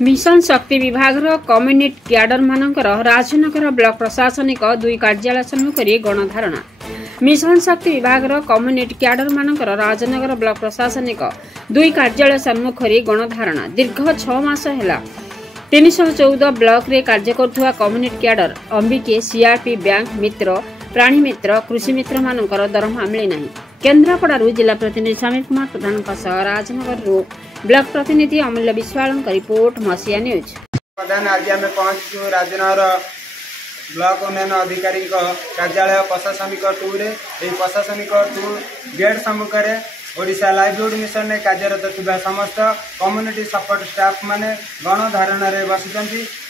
Mission शक्ति विभाग community cadre मानकर राजनगर ब्लॉक प्रशासनिक दुई कार्यालय सम्मुख गणधारणा। मिशन शक्ति विभाग कम्युनिटी क्याडर मानकर राजनगर ब्लॉक प्रशासनिक दुई कार्यालय सम्मुख गणधारणा। दीर्घ 6 मास है 314 ब्लॉक रे कार्य करुवा कम्युनिटी क्याडर अंबिके सीआरपी बैंक मित्र प्राणी मित्र कृषि मित्र मानकर दरमा मिलना। केन्द्रापड़ारू जिला प्रतिनिधि समीर कुमार प्रधान राजनगर ब्लॉक प्रतिनिधि अमूल्य विश्वाल रिपोर्ट मसिया न्यूज। प्रधान आज आम पहुंचु राजनगर ब्लॉक उन्नयन अधिकारी कार्यालय प्रशासनिक टूर प्रशासनिक टूर गेट सम्मुखें ओडिशा लाइवलीहुड मिशन में कार्यरत थिबा समस्त कम्युनिटी सपोर्ट स्टाफ माने गणधारण बसी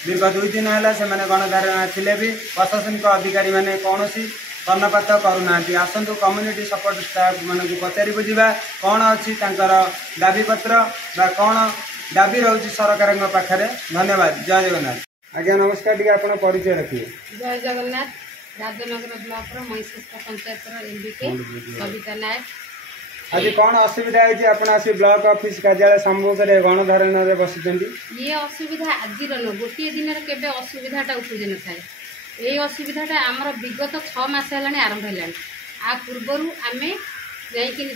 दीर्घ 2 दिन है से गणधारण थिले भी प्रशासनिक अधिकारी माने कौन कर्णपात करूना। आसतु कम्युनिटी सपोर्ट स्टाफ मान पचारि बुझा कौन अच्छी दाबी पत्र कौन दाबी रोचे सरकार पाखे। धन्यवाद। जय जगन्नाथ। आज्ञा नमस्कार। टी आप परिचय रखिए। जय जगन्नाथ। राजनगर ब्लॉक महिषा पंचायत एमबीके कविता नायक। आज कौन असुविधा है ब्लॉक ऑफिस कार्यालय सम्मुख गणधारण बसी? ये असुविधा आज गोटे दिन के असुविधाटा उपजे न थाए। ये असुविधाटा आमर विगत 6 मास है आरंभ है। आ पूर्वर आम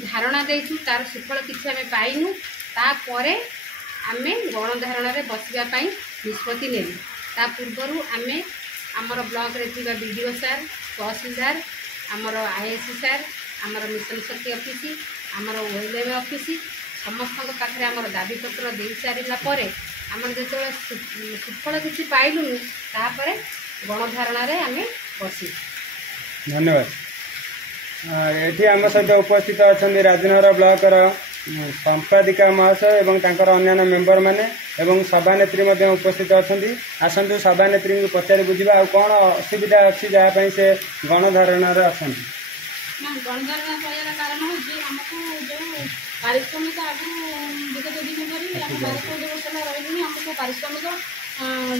धारणा देचु तार सुफल किसी आम पाइनु। तापर आम गणधारण बसवाई निष्पत्ति नेलु। ता पूर्वर आम आमर ब्लॉक रे थिबा बीडीओ सार तहसीलदार आमर आईएससी सार आमर मिशन शक्ति ऑफिस आमर ओएलएम ऑफिस समस्त पाखे आमर दाबी पत्र दे सारापर आम जो सुफल किसी पाइलु तापर गणधारण आम बसी। धन्यवाद। ये आम सहित उपस्थित अच्छा राजनगर ब्लॉकर संपादिका महाशय एवं अन्य मेंबर माने एवं सभानेत्री उपस्थित अच्छा। आसतु सभानेत्री को पचारि बुझा आ कौन असुविधा अच्छी जहाँपाई से गणधारण अच्छा। गणधारण कहर कारण हूँ आमको जो पारिश्रमिक आगे विगत दिन धरी 12-14 वर्ष रही आमको पारिश्रमिक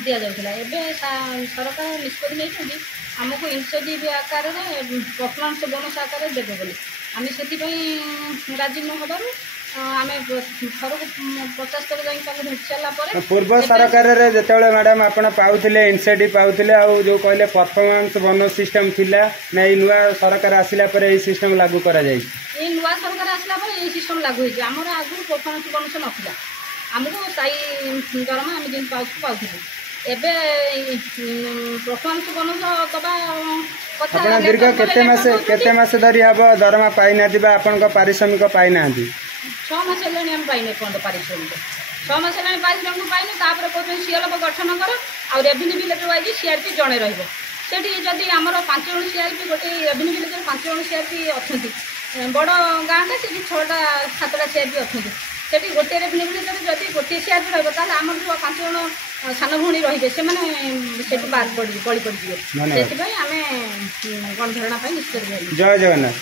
दि जाऊला। एवं सरकार निष्पत्ति नहीं आमको इनसेटिव आकार परफॉर्मेंस बोनस आकार देवे बोली आम से राजी न होबार आम थर 50 थर जाकर भेट सारापर पूर्व सरकार जो मैडम आप पाते इनसेटिव पाते जो कहले परफॉर्मेंस बोनस सिस्टम थिला ना नुआ सरकार आसला सिस्टम लागू करा जाय। ये नुआ सरकार आसला ये सिस्टम लागू होगी। आमर आगु परफॉर्मेंस बोनस नाला आमको स्थायी दरमा आम जो पाऊँ एबे परफॉर्मेंस बोनस दबा दीर्घ केते मास धरी हम दरमा पाई ना आपण पारिश्रमिक पाई ना 6 मास है पाइने कौन पारिश्रमिक 6 मास है पारिश्रमिक पाइनु। तापर कहते सीएलएफ गठन कर आ रेवेन्यू विलेज वाइज सीआरपी जड़े रही आमर 5 जन सीआरपी गोटे रेवेन्यू विलेज 5 जन सीआरपी अच्छा बड़ गाँटा से 6-7टा सीआरपी अच्छा से गोटे रेवेन्यू विलेज जब गोटे सीआरपी रही जो 5 जन सान भूणी रे से बाद बड़ी पड़े से आम गणधारणा निश्चित। जय जगन्नाथ।